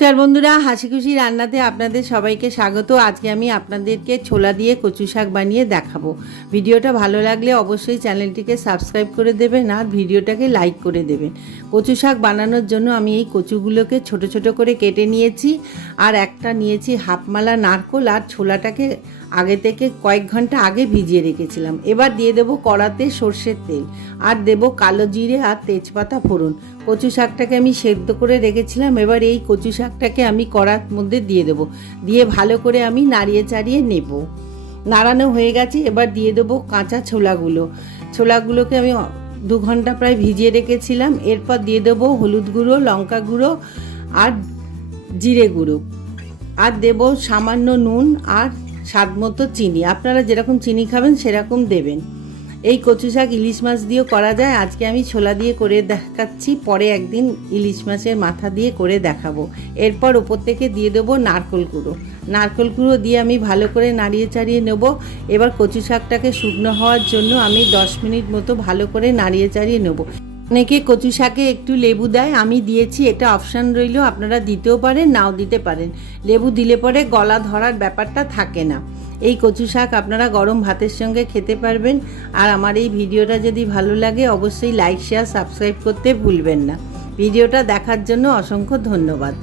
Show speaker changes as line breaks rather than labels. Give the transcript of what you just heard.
নমস্কার বন্ধুরা, হাসি খুশি রান্নাতে আপনাদের সবাইকে স্বাগত। আজকে আমি আপনাদেরকে ছোলা দিয়ে কচু শাক বানিয়ে দেখাবো। ভিডিওটা ভালো লাগলে অবশ্যই চ্যানেলটিকে সাবস্ক্রাইব করে দেবেন আর ভিডিওটাকে লাইক করে দেবেন। কচু শাক বানানোর জন্য আমি এই কচুগুলোকে ছোট ছোট করে কেটে নিয়েছি আর একটা নিয়েছি হাফমালা নারকোল আর ছোলাটাকে আগে থেকে কয়েক ঘণ্টা আগে ভিজিয়ে রেখেছিলাম। এবার দিয়ে দেবো কড়াতে সর্ষের তেল, আর দেবো কালো জিরে আর তেজপাতা ফোড়ন। কচু শাকটাকে আমি সেদ্ধ করে রেখেছিলাম, এবার এই কচু শাকটাকে আমি কড়ার মধ্যে দিয়ে দেবো। দিয়ে ভালো করে আমি নাড়িয়ে চাড়িয়ে নেব। নাড়ানো হয়ে গেছে, এবার দিয়ে দেবো কাঁচা ছোলাগুলো। ছোলাগুলোকে আমি দু ঘণ্টা প্রায় ভিজিয়ে রেখেছিলাম, এরপর দিয়ে দেবো হলুদ গুঁড়ো, লঙ্কা গুঁড়ো আর জিরে গুঁড়ো। আর দেব সামান্য নুন আর স্বাদ মতো চিনি। আপনারা যেরকম চিনি খাবেন, সেরকম দেবেন। এই কচু শাক ইলিশ মাছ দিয়েও করা যায়। আজকে আমি ছোলা দিয়ে করে দেখাচ্ছি। পরে একদিন ইলিশ মাছের মাথা দিয়ে করে দেখাবো। এরপর ওপর থেকে দিয়ে দেবো নারকল গুঁড়ো। নারকল গুঁড়ো দিয়ে আমি ভালো করে নাড়িয়ে চাড়িয়ে নেব। এবার কচু শাকটাকে শুকনো হওয়ার জন্য আমি দশ মিনিট মতো ভালো করে নাড়িয়ে চাড়িয়ে নেব। অনেকে কচু শাকে একটু লেবু দেয়, আমি দিয়েছি, এটা অপশান রইল, আপনারা দিতেও পারেন, নাও দিতে পারেন। লেবু দিলে পরে গলা ধরার ব্যাপারটা থাকে না। এই কচু শাক আপনারা গরম ভাতের সঙ্গে খেতে পারবেন, আর আমার এই ভিডিওটা যদি ভালো লাগে, অবশ্যই লাইক, শেয়ার, সাবস্ক্রাইব করতে ভুলবেন না। ভিডিওটা দেখার জন্য অসংখ্য ধন্যবাদ।